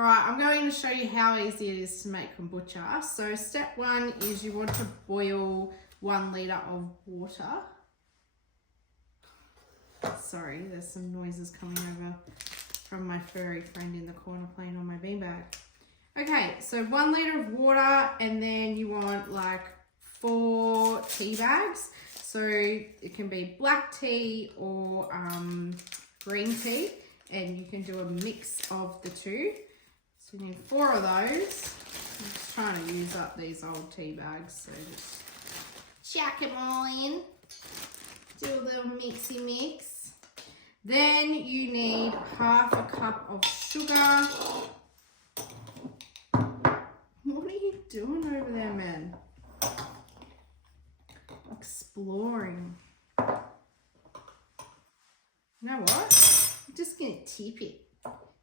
All right, I'm going to show you how easy it is to make kombucha. So step one is you want to boil 1 litre of water. Sorry, there's some noises coming over from my furry friend in the corner playing on my beanbag. Okay, so 1 litre of water, and then you want like 4 tea bags. So it can be black tea or green tea, and you can do a mix of the two. So you need 4 of those. I'm just trying to use up these old tea bags, so just chuck them all in. Do a little mixy mix. Then you need 1/2 cup of sugar. What are you doing over there, man? Exploring. You know what? I'm just gonna tip it.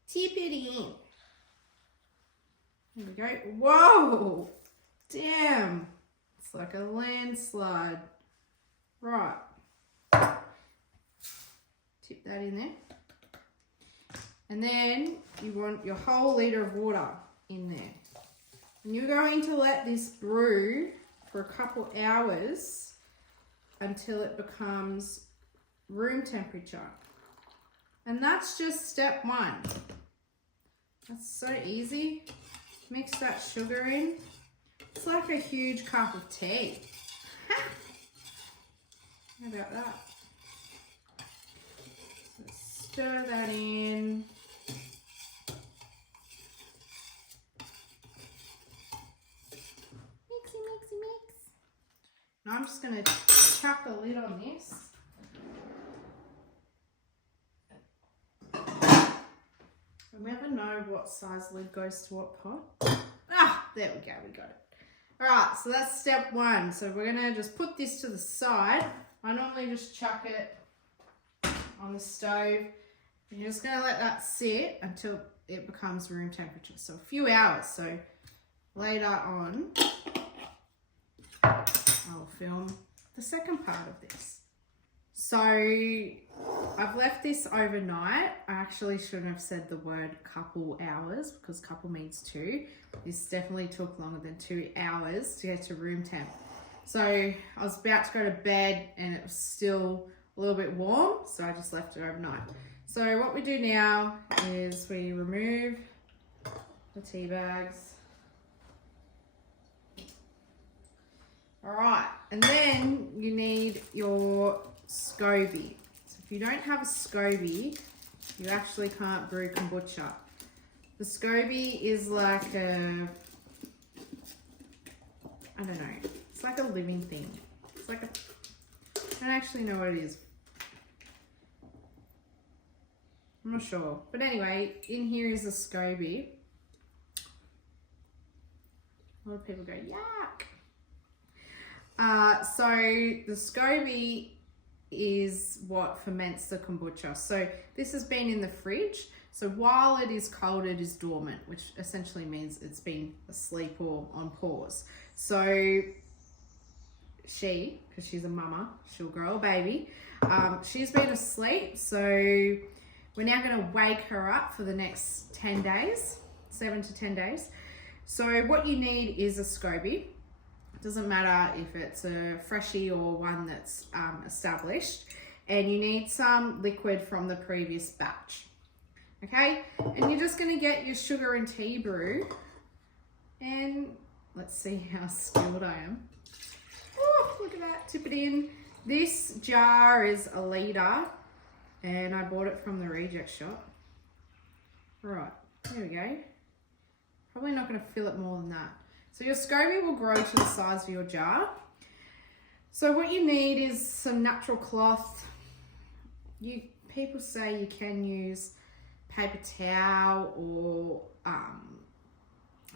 Tip it in. There we go. Whoa! Damn! It's like a landslide. Right. Tip that in there. And then you want your whole litre of water in there. And you're going to let this brew for a couple hours until it becomes room temperature. And that's just step 1. That's so easy. Mix that sugar in. It's like a huge cup of tea. Ha! How about that? So stir that in. Mixy, mixy, mix. Now I'm just going to chuck a lid on this. I never know what size lid goes to what pot. Ah, there we go, we got it. All right, so that's step 1. So we're gonna just put this to the side. I normally just chuck it on the stove. And you're just gonna let that sit until it becomes room temperature. So a few hours. So later on, I'll film the second part of this. So I've left this overnight. I actually shouldn't have said the word couple hours because couple means 2. This definitely took longer than 2 hours to get to room temp. So I was about to go to bed and it was still a little bit warm, so I just left it overnight. So what we do now is we remove the tea bags. All right, and then you need your scoby. So if you don't have a scoby, you actually can't brew kombucha. The scoby is like a, I don't know, it's like a living thing. It's like a, I don't actually know what it is. I'm not sure. But anyway, in here is a scoby. A lot of people go, yuck. So the scoby is what ferments the kombucha. So this has been in the fridge. So while it is cold, it is dormant, which essentially means it's been asleep or on pause. So she, because she's a mama, she'll grow a baby. She's been asleep. So we're now going to wake her up for the next 10 days, 7 to 10 days. So what you need is a scoby. It doesn't matter if it's a freshie or one that's established, and you need some liquid from the previous batch. Okay, and you're just going to get your sugar and tea brew, and let's see how skilled I am. Oh, look at that, tip it in. This jar is 1 litre, and I bought it from the reject shop. Right, there we go. Probably not going to fill it more than that. So your scoby will grow to the size of your jar. So what you need is some natural cloth. People say you can use paper towel or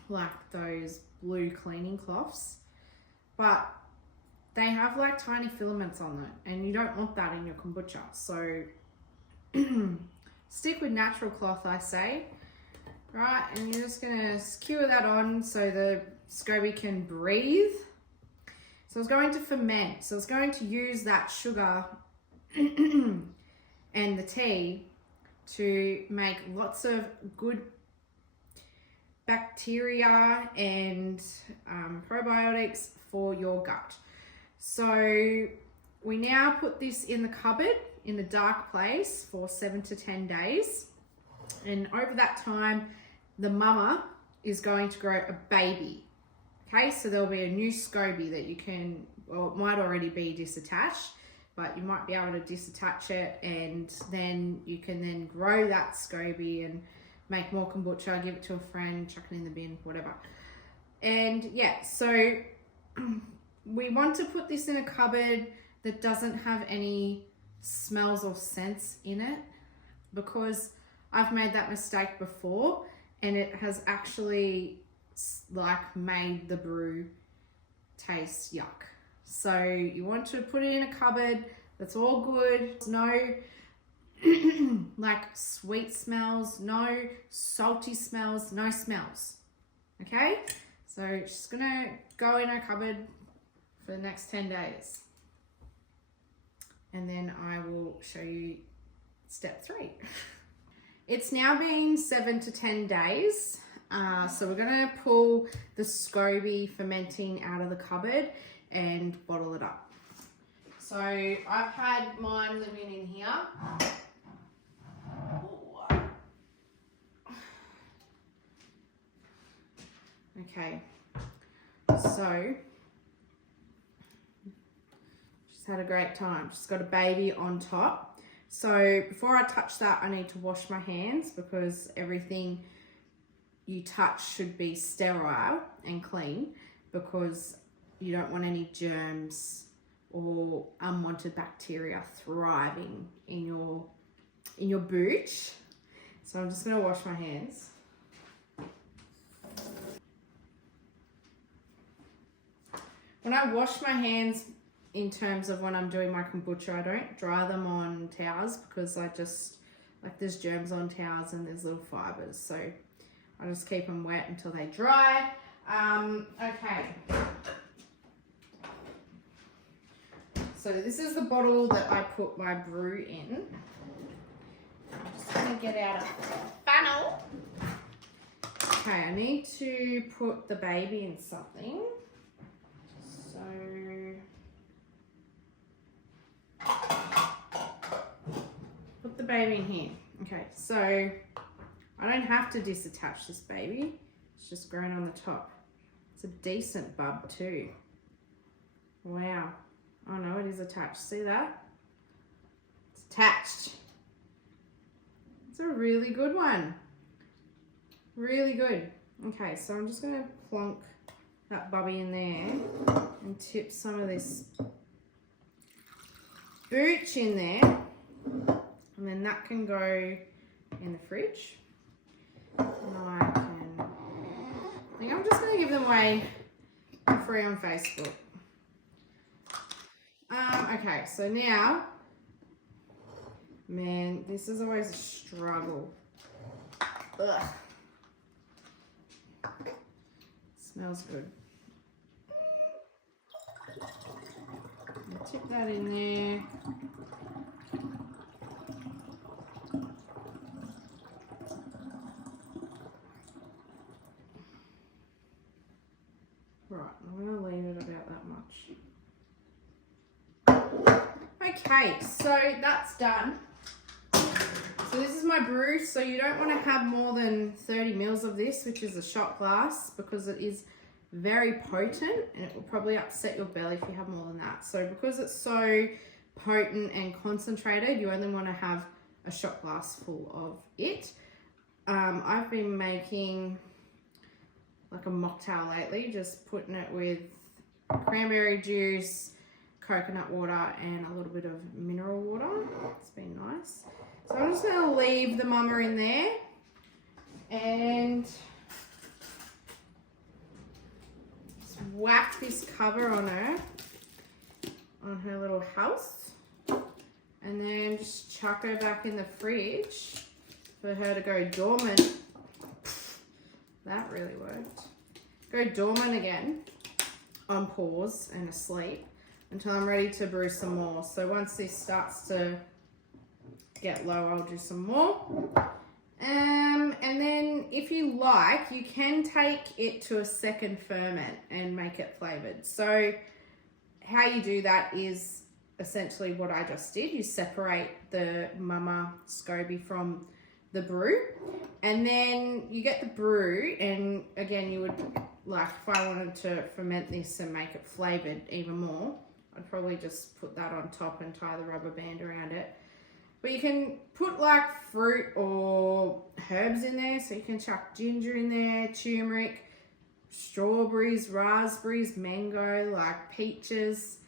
like those blue cleaning cloths, but they have like tiny filaments on it, and you don't want that in your kombucha. So stick with natural cloth, I say. Right, and you're just gonna skewer that on so the scoby can breathe. So it's going to ferment. So it's going to use that sugar and the tea to make lots of good bacteria and probiotics for your gut. So we now put this in the cupboard in a dark place for 7 to 10 days. And over that time, the mama is going to grow a baby. Okay, so there'll be a new scoby that you can, well, it might already be disattached, but you might be able to disattach it, and then you can then grow that scoby and make more kombucha, give it to a friend, chuck it in the bin, whatever. And yeah, so we want to put this in a cupboard that doesn't have any smells or scents in it, because I've made that mistake before and it has actually like made the brew taste yuck. So you want to put it in a cupboard that's all good, no like sweet smells, no salty smells, no smells. Okay, so it's just gonna go in a cupboard for the next 10 days. And then I will show you step 3. It's now been 7 to 10 days. So we're gonna pull the scoby fermenting out of the cupboard and bottle it up. So I've had mine living in here. Okay, so she's had a great time. She's got a baby on top. So before I touch that, I need to wash my hands, because everything you touch should be sterile and clean, because you don't want any germs or unwanted bacteria thriving in your booch. So I'm just gonna wash my hands. When I wash my hands, in terms of when I'm doing my kombucha, I don't dry them on towels, because I just, like, there's germs on towels and there's little fibers. So I just keep them wet until they dry. Okay. So this is the bottle that I put my brew in. I'm just gonna get out a funnel. Okay, I need to put the baby in something. So put the baby in here. Okay, so I don't have to disattach this baby. It's just grown on the top. It's a decent bub too. Wow. Oh no, it is attached. See that? It's attached. It's a really good one. Really good. Okay, so I'm just gonna plonk that bubby in there and tip some of this booch in there, and then that can go in the fridge. And I think I'm just going to give them away for free on Facebook. Okay, so now, man, this is always a struggle. Ugh. Smells good. I'll tip that in there. Right, I'm going to leave it about that much. Okay, so that's done. So this is my brew. So you don't want to have more than 30 mils of this, which is a shot glass, because it is very potent and it will probably upset your belly if you have more than that. So because it's so potent and concentrated, you only want to have a shot glass full of it. I've been making like a mocktail lately, just putting it with cranberry juice, coconut water, and a little bit of mineral water. It's been nice. So I'm just going to leave the mama in there and just whack this cover on her little house, and then just chuck her back in the fridge for her to go dormant. That really worked. Go dormant again, on pause and asleep, until I'm ready to brew some more. So once this starts to get low, I'll do some more. And then if you like, you can take it to a second ferment and make it flavoured. So how you do that is essentially what I just did. You separate the mama scoby from the brew, and then you get the brew, and again, you would, like, if I wanted to ferment this and make it flavoured even more, I'd probably just put that on top and tie the rubber band around it. But you can put like fruit or herbs in there, so you can chuck ginger in there, turmeric, strawberries, raspberries, mango, like peaches,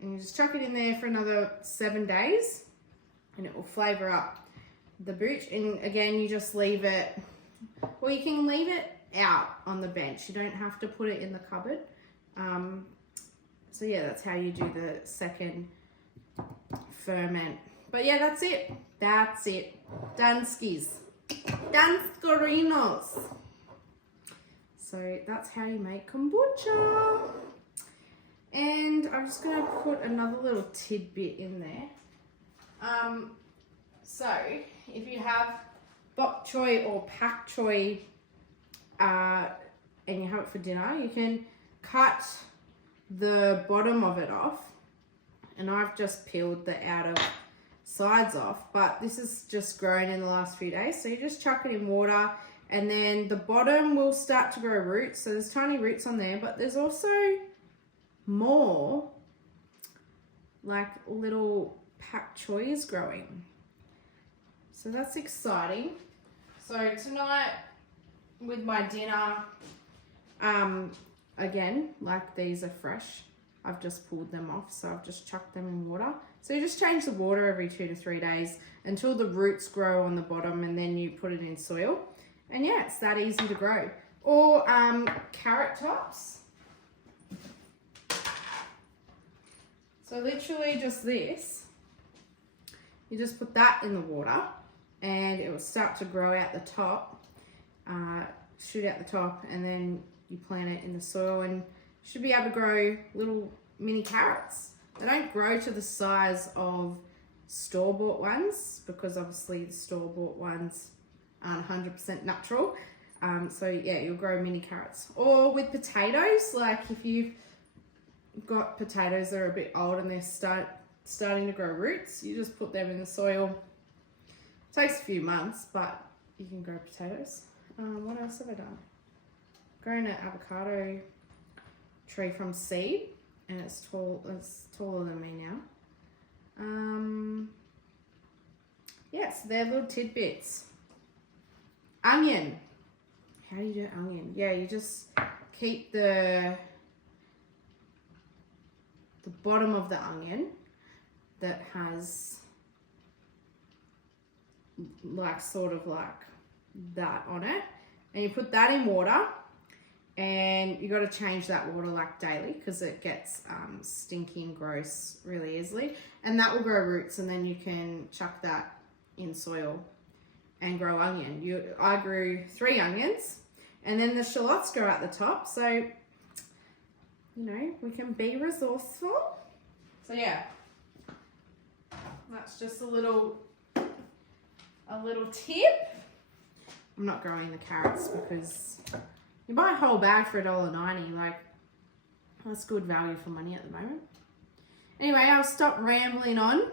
and you just chuck it in there for another 7 days and it will flavour up the booch. And again, you just leave it, well, you can leave it out on the bench. You don't have to put it in the cupboard. So yeah, that's how you do the second ferment. But yeah, that's it. That's it. Danskis. Danskorinos. So that's how you make kombucha. And I'm just going to put another little tidbit in there. So if you have bok choy or pak choy and you have it for dinner, you can cut the bottom of it off. And I've just peeled the outer sides off, but this is just grown in the last few days. So you just chuck it in water, and then the bottom will start to grow roots. So there's tiny roots on there, but there's also more like little pak choys growing. So that's exciting. So tonight with my dinner, again, like these are fresh. I've just pulled them off, so I've just chucked them in water. So you just change the water every 2 to 3 days until the roots grow on the bottom, and then you put it in soil. And yeah, it's that easy to grow. Or carrot tops. So literally just this. You just put that in the water and it will start to grow out the top, shoot out the top, and then you plant it in the soil and should be able to grow little mini carrots. They don't grow to the size of store-bought ones, because obviously the store-bought ones aren't 100% natural. So yeah, you'll grow mini carrots. Or with potatoes, like if you've got potatoes that are a bit old and they're starting to grow roots, you just put them in the soil. It takes a few months, but you can grow potatoes. What else have I done? Grown an avocado tree from seed, and it's taller than me now. Yeah, so they're little tidbits. Onion. How do you do onion? Yeah, you just keep the bottom of the onion that has like sort of like that on it, and you put that in water, and you got to change that water like daily because it gets stinky and gross really easily, and that will grow roots, and then you can chuck that in soil and grow onion. I grew 3 onions, and then the shallots grow at the top, so you know, we can be resourceful. So yeah, that's just a little tip. I'm not growing the carrots because you buy a whole bag for $1.90. Like, that's good value for money at the moment. Anyway, I'll stop rambling on.